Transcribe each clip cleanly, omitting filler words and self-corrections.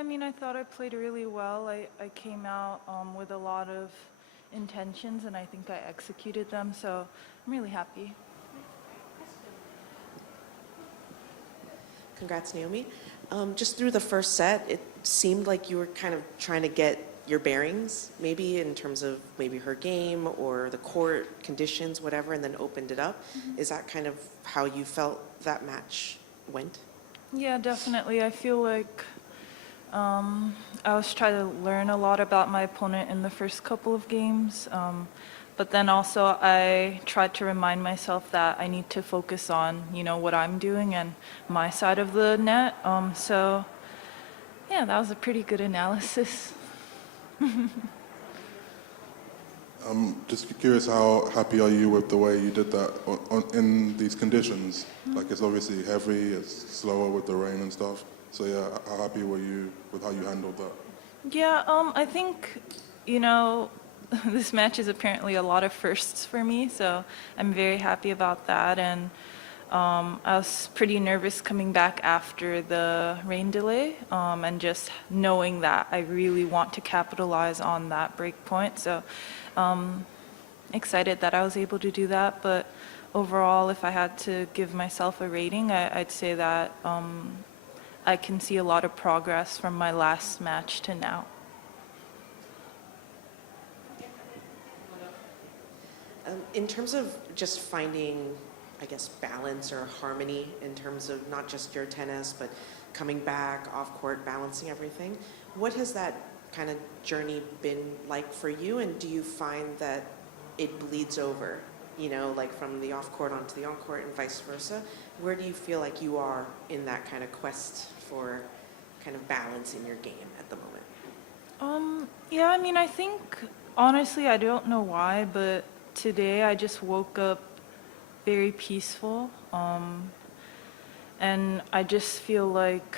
I mean, I thought I played really well. I came out with a lot of intentions, and I think I executed them, so I'm really happy. Congrats, Naomi. Just through the first set, it seemed like you were kind of trying to get your bearings, maybe in terms of maybe her game or the court conditions, whatever, and then opened it up. Is that kind of how you felt that match went? Yeah, definitely. I feel like I was trying to learn a lot about my opponent in the first couple of games, but then also I tried to remind myself that I need to focus on, what I'm doing and my side of the net. So, yeah, that was a pretty good analysis. Just curious, how happy are you with the way you did that in these conditions? Like, it's obviously heavy, it's slower with the rain and stuff. So yeah, how happy were you with how you handled that? Yeah, I think, this match is apparently a lot of firsts for me, so I'm very happy about that. And I was pretty nervous coming back after the rain delay, and just knowing that I really want to capitalize on that break point. So excited that I was able to do that. But overall, if I had to give myself a rating, I'd say that I can see a lot of progress from my last match to now. In terms of just finding, I guess, balance or harmony in terms of not just your tennis, but coming back off court, balancing everything, what has that kind of journey been like for you? And do you find that it bleeds over, like from the off court onto the on court and vice versa? Where do you feel like you are in that kind of quest for kind of balance in your game at the moment? Yeah, I mean, I think, honestly, I don't know why, but today I just woke up very peaceful. And I just feel like,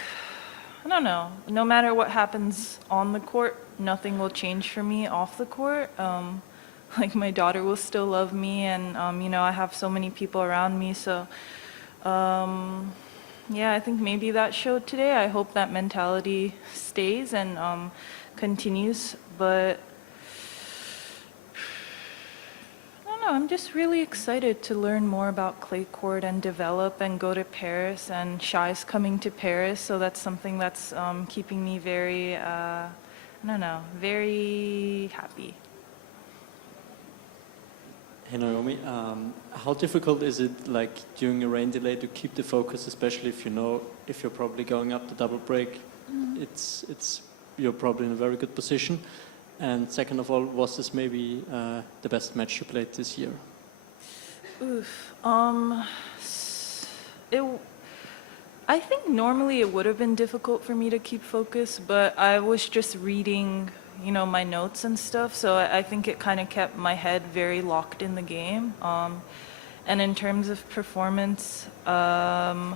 I don't know, no matter what happens on the court, nothing will change for me off the court. Like, my daughter will still love me, and, I have so many people around me, so, yeah, I think maybe that showed today. I hope that mentality stays and continues, but I don't know, I'm just really excited to learn more about clay court and develop and go to Paris, and Shai's coming to Paris, so that's something that's keeping me very, very happy. Hey Naomi, how difficult is it, like during a rain delay, to keep the focus, especially if you're probably going up the double break? You're probably in a very good position. And second of all, was this maybe the best match you played this year? Oof. I think normally it would have been difficult for me to keep focus, but I was just reading, my notes and stuff, so I think it kind of kept my head very locked in the game. And in terms of performance, I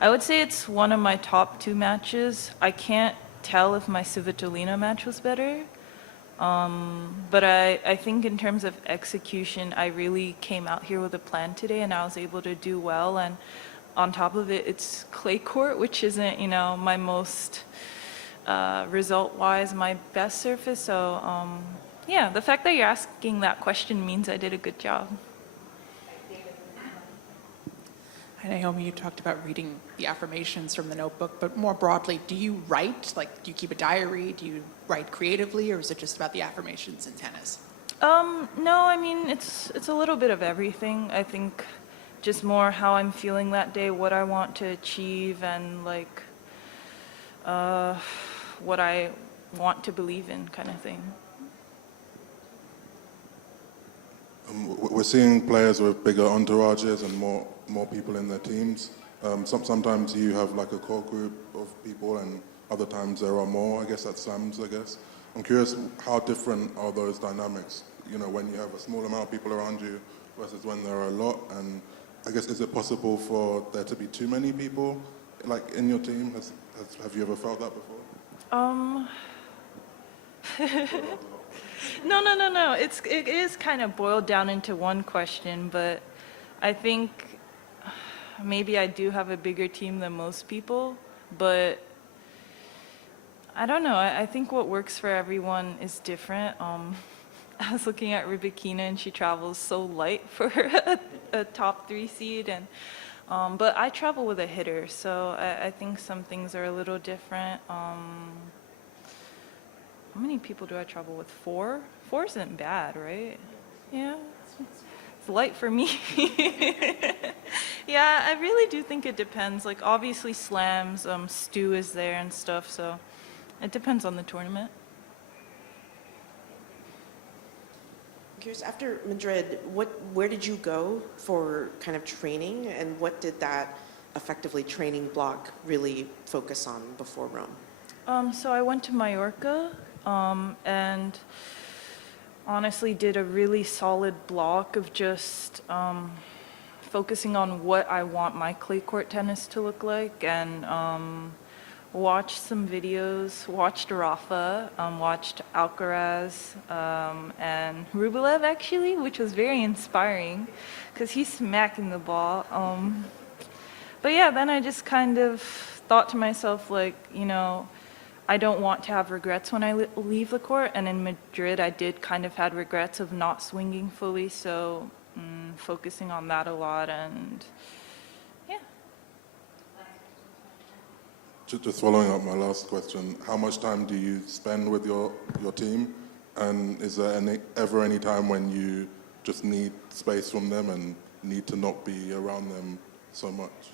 would say it's one of my top 2 matches. I can't tell if my Svitolina match was better, but I think in terms of execution, I really came out here with a plan today, and I was able to do well. And on top of it, it's clay court, which isn't, my most result-wise my best surface. So yeah, the fact that you're asking that question means I did a good job. Hi, Naomi, you talked about reading the affirmations from the notebook, but more broadly, do you write? Like, do you keep a diary? Do you write creatively, or is it just about the affirmations in tennis? No, I mean, it's a little bit of everything. I think just more how I'm feeling that day, what I want to achieve, and like what I want to believe in, kind of thing. We're seeing players with bigger entourages and more people in their teams. Sometimes you have like a core group of people, and other times there are more. I guess at slams, I guess. I'm curious, how different are those dynamics? When you have a small amount of people around you versus when there are a lot. And I guess, is it possible for there to be too many people, like in your team? Have you ever felt that before? No. It is kind of boiled down into one question, but I think maybe I do have a bigger team than most people, but I don't know. I think what works for everyone is different. I was looking at Rybakina, and she travels so light for a top 3 seed, and but I travel with a hitter, so I think some things are a little different. How many people do I travel with? 4? 4 isn't bad, right? Yeah, it's light for me. Yeah, I really do think it depends. Like, obviously slams, Stu is there and stuff, so it depends on the tournament. I'm curious, after Madrid, where did you go for kind of training, and what did that effectively training block really focus on before Rome? So I went to Mallorca, and honestly did a really solid block of just focusing on what I want my clay court tennis to look like, and watched some videos, watched Rafa, watched Alcaraz, and Rublev actually, which was very inspiring because he's smacking the ball. But yeah, then I just kind of thought to myself, like, you know, I don't want to have regrets when I leave the court, and in Madrid I did kind of had regrets of not swinging fully, so focusing on that a lot, and yeah. Just following up my last question, how much time do you spend with your team? And is there ever any time when you just need space from them and need to not be around them so much?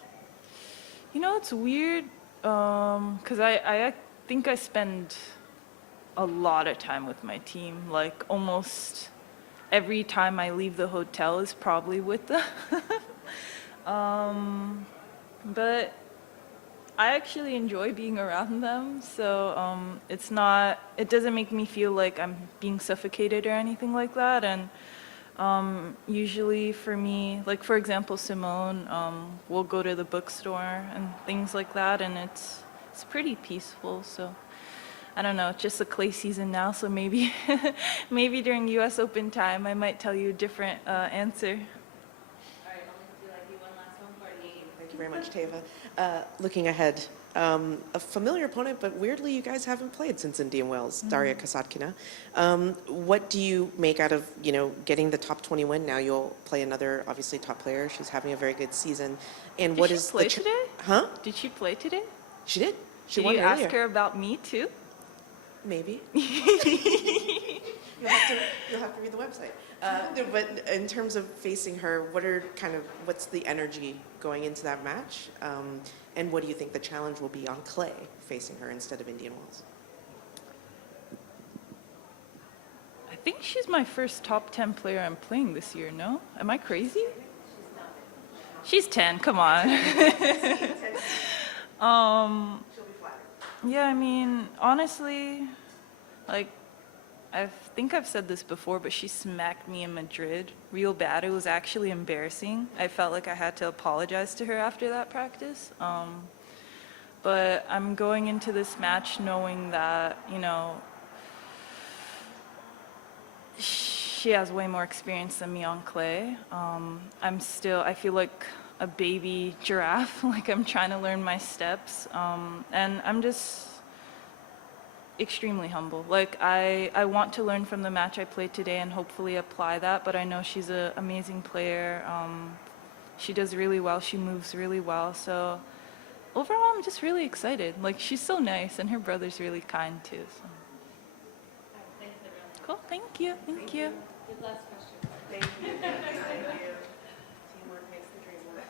You know, it's weird, because I think I spend a lot of time with my team. Like, almost every time I leave the hotel is probably with them. But I actually enjoy being around them, so it doesn't make me feel like I'm being suffocated or anything like that. And usually for me, like for example, Simone, we'll go to the bookstore and things like that, and it's pretty peaceful. So I don't know, it's just the clay season now, so maybe maybe during US Open time I might tell you a different answer. Thank you very much, Teva. Looking ahead, a familiar opponent, but weirdly you guys haven't played since Indian Wells, Daria Kasatkina. What do you make out of, you know, getting the top 20 win? Now you'll play another, obviously, top player. She's having a very good season. And Did what she is play the today? Huh? Did she play today? She did. She Did won you earlier. ask her about me too? Maybe. You'll have to read the website. No, but in terms of facing her, what's the energy going into that match? And what do you think the challenge will be on clay facing her instead of Indian Wells? I think she's my first top 10 player I'm playing this year, no? Am I crazy? She's 10, come on. Yeah, I mean, honestly, like, I think I've said this before, but she smacked me in Madrid real bad. It was actually embarrassing. I felt like I had to apologize to her after that practice. But I'm going into this match knowing that, you know, she has way more experience than me on clay. I feel like a baby giraffe, like I'm trying to learn my steps. And I'm just extremely humble. Like, I want to learn from the match I played today and hopefully apply that, but I know she's an amazing player. She does really well, she moves really well, so overall I'm just really excited. Like, she's so nice, and her brother's really kind too. So. Cool, thank you. Thank you. Teamwork makes the dream work.